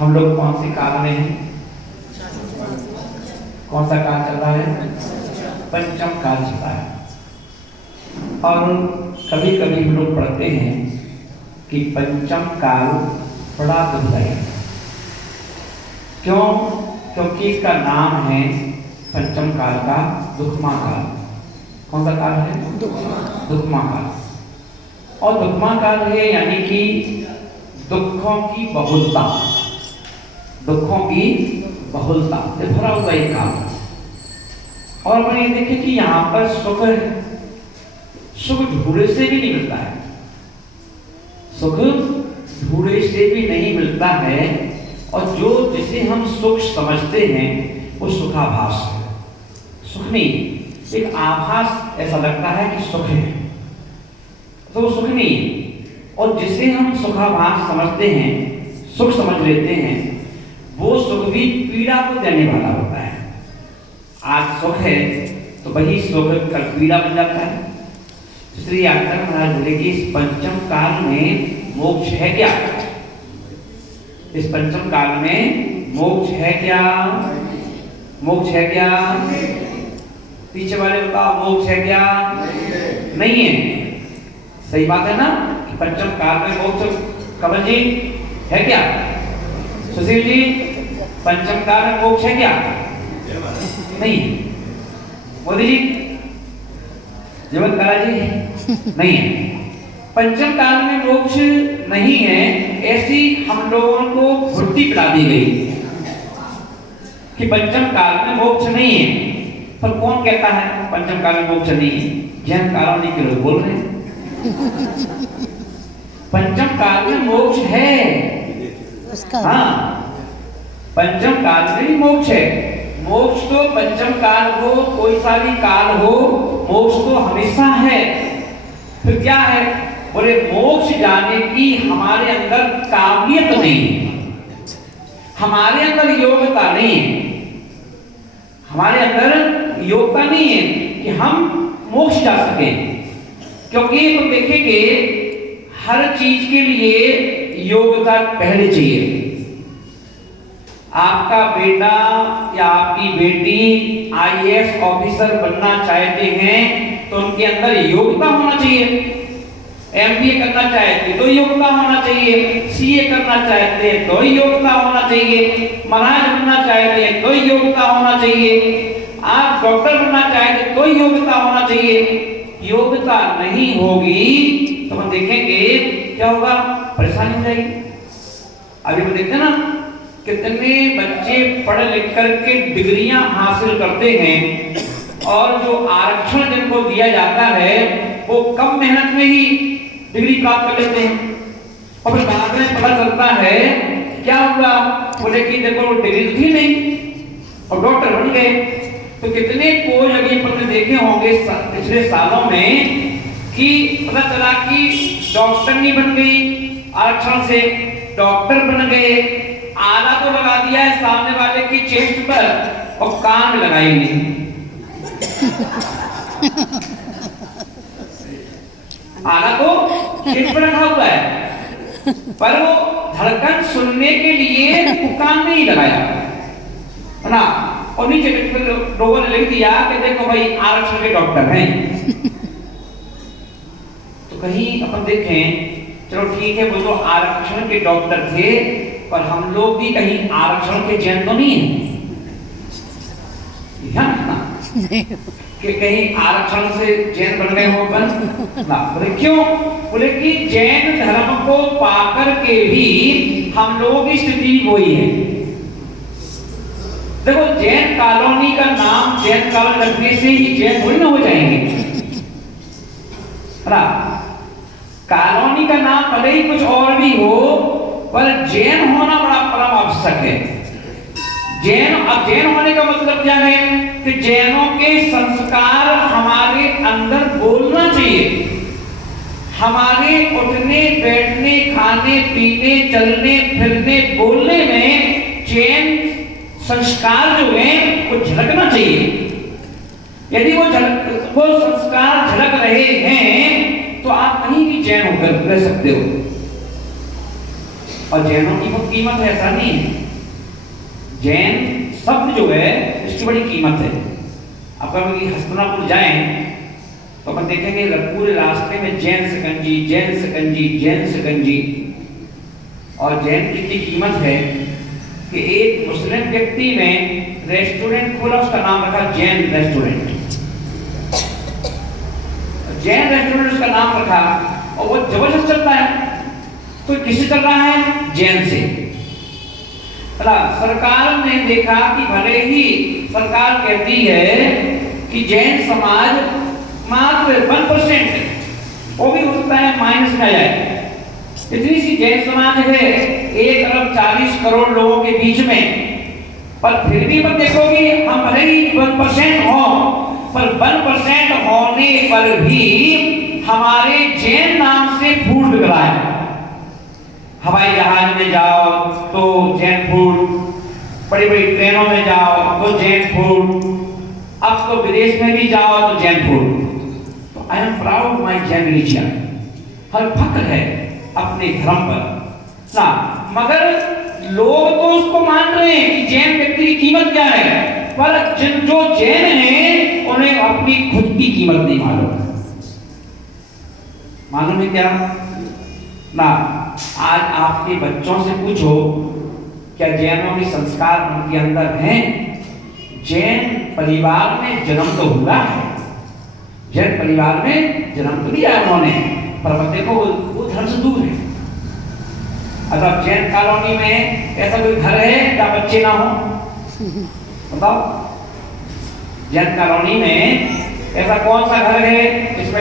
हम लोग कौन से काल में हैं? कौन सा काल चल रहा है? पंचम काल चल रहा है। और कभी कभी हम लोग पढ़ते हैं कि पंचम काल बड़ा दुखदायी है। क्यों? क्योंकि इसका नाम है पंचम काल का दुखमा काल। कौन सा काल है? दुखमा काल। और दुखमा काल है यानी कि दुखों की बहुलता, दुखों की बहुलता से भरा हुआ एक काल। और अपन ये देखें कि यहाँ पर सुख सुख ढूंढे से भी नहीं मिलता है, सुख ढूंढे से भी नहीं मिलता है। और जो जिसे हम सुख समझते हैं वो सुखाभास है, सुख नहीं, एक आभास ऐसा लगता है कि सुख है, तो वो सुख नहीं है। और जिसे हम सुखाभास समझते हैं, सुख समझ लेते हैं, वो सुख भी पीड़ा को देने वाला होता है। आज सुख है तो वही सुख कल पीड़ा बन जाता है। इसलिए आकर महाराज बोले कि इस पंचम काल में मोक्ष है क्या? इस पंचम काल में मोक्ष है क्या? मोक्ष है क्या? पीछे वाले बताओ, मोक्ष है क्या? नहीं है। सही बात है ना कि पंचम काल में मोक्ष, कमल जी है क्या? सुशील जी, पंचम काल में मोक्ष है क्या? नहीं। मोदी जी, जीवन कला जी, नहीं है। पंचम काल में मोक्ष नहीं है, ऐसी हम लोगों को भुट्टी पिला दी गई कि पंचम काल में मोक्ष नहीं है। पर कौन कहता है पंचम काल में मोक्ष नहीं है? जैन कॉलोनी के लोग बोल रहे हैं पंचम काल में मोक्ष है। हाँ, पंचम काल में ही मोक्ष है। मोक्ष तो पंचम काल हो, कोई सा भी काल हो, मोक्ष तो हमेशा है। फिर क्या है? बोले मोक्ष जाने की हमारे अंदर काबिलियत नहीं है, हमारे अंदर योग्यता नहीं है, हमारे अंदर योग्यता नहीं है कि हम मोक्ष जा सके। क्योंकि तो देखेंगे हर चीज के लिए योग्यता पहले चाहिए। आपका बेटा या आपकी बेटी आईएएस ऑफिसर बनना चाहते हैं तो उनके अंदर योग्यता होना चाहिए। एमबीए करना चाहते तो योग्यता होना चाहिए, सीए करना चाहते हैं तो योग्यता होना चाहिए, महाराज बनना चाहते हैं तो योग्यता होना चाहिए, आप डॉक्टर बनना चाहते तो योग्यता होना चाहिए। योग्यता नहीं होगी तो हम देखेंगे क्या होगा, परेशानी हो जाएगी। अभी हम देखते हैं ना कितने बच्चे पढ़ लिख करके डिग्रियां हासिल करते हैं और जो आरक्षण जिनको दिया जाता है वो कम मेहनत में ही डिग्री प्राप्त कर लेते हैं। और फिर बाद में पता चलता है क्या हुआ, बोले कि देखो डिग्री थी नहीं और डॉक्टर बन गए। तो कितने कोई अभी अपन देखे होंगे पिछले सालों में कि पता चला कि डॉक्टर नहीं बन गई, आरक्षण से डॉक्टर बन गए, आला तो लगा दिया है सामने वाले की चेस्ट पर और कान में लगाई नहीं। आला तो चेस्ट पर रखा हुआ है पर वो धड़कन सुनने के लिए कान में ही लगाया है ना। और नीचे लोगों ने लिख दिया कि देखो भाई आरक्षण के डॉक्टर हैं। तो कहीं अपन देखें, चलो ठीक है वो तो आरक्षण के डॉक्टर थे पर हम लोग भी कहीं आरक्षण के जैन तो नहीं है कि कहीं आरक्षण से जैन बन गए हो अपन ना। बोले क्यों? बोले कि जैन धर्म को पाकर के भी हम लोगों की स्थिति वही है। देखो जैन कॉलोनी का नाम जैन कॉलोनी रखने से ही जैन थोड़ी ना हो जाएंगे, है कॉलोनी का नाम भले ही कुछ और भी हो पर जैन होना बड़ा परम आवश्यक है। जैन, अब जैन होने का मतलब क्या है कि जैनों के संस्कार हमारे अंदर बोलना चाहिए। हमारे उठने बैठने खाने पीने चलने फिरने बोलने में जैन संस्कार जो है वो झलकना चाहिए। यदि वो संस्कार झलक रहे हैं तो आप कहीं भी जैन होकर रह सकते हो। और जैनों की बहुत कीमत है, ऐसा नहीं है। जैन शब्द जो है इसकी बड़ी कीमत है। आप कभी हस्तिनापुर जाएं तो अपन देखेंगे पूरे रास्ते में जैन सकंजी, जैन सकंजी, जैन सकंजी। और जैन की इतनी कीमत है कि एक मुस्लिम व्यक्ति ने रेस्टोरेंट खोला, उसका नाम रखा जैन रेस्टोरेंट। जैन रेस्टोरेंट उसका नाम रखा और वो जबरदस्त चलता है। तो किससे चल रहा है? जैन से। सरकार ने देखा कि भले ही सरकार कहती है कि जैन समाज मात्र 1%, वो भी हो सकता है माइनस में आ जाए, इतनी सी जैन समाज है 1 अरब 40 करोड़ लोगों के बीच में, पर फिर भी मत देखो कि हम भले ही 1% हो, पर 1% होने पर भी हमारे जैन नाम से फूड बिक रहा है। हवाई जहाज में जाओ तो जैन फूड, बड़ी बड़ी ट्रेनों में जाओ तो जैन फूड, अब तो विदेश में भी जाओ तो जैन फूड। तो I am proud my Jain religion, हर फख्र है अपने धर्म पर ना। मगर लोग तो उसको मान रहे हैं कि जैन व्यक्ति की कीमत क्या है, पर जो जैन हैं उन्हें अपनी खुद की कीमत नहीं मालूम है क्या ना। आज आपके बच्चों से पूछो क्या जैनों के संस्कार उनके अंदर हैं? जैन परिवार में जन्म तो हुआ है, जैन परिवार में जन्म तो लिया उन्होंने, पर देखो वो धर्म से दूर है। अगर जैन कॉलोनी में ऐसा कोई घर है जहाँ बच्चे ना हो? बताओ, जैन कॉलोनी में ऐसा कौन सा घर है जिसमें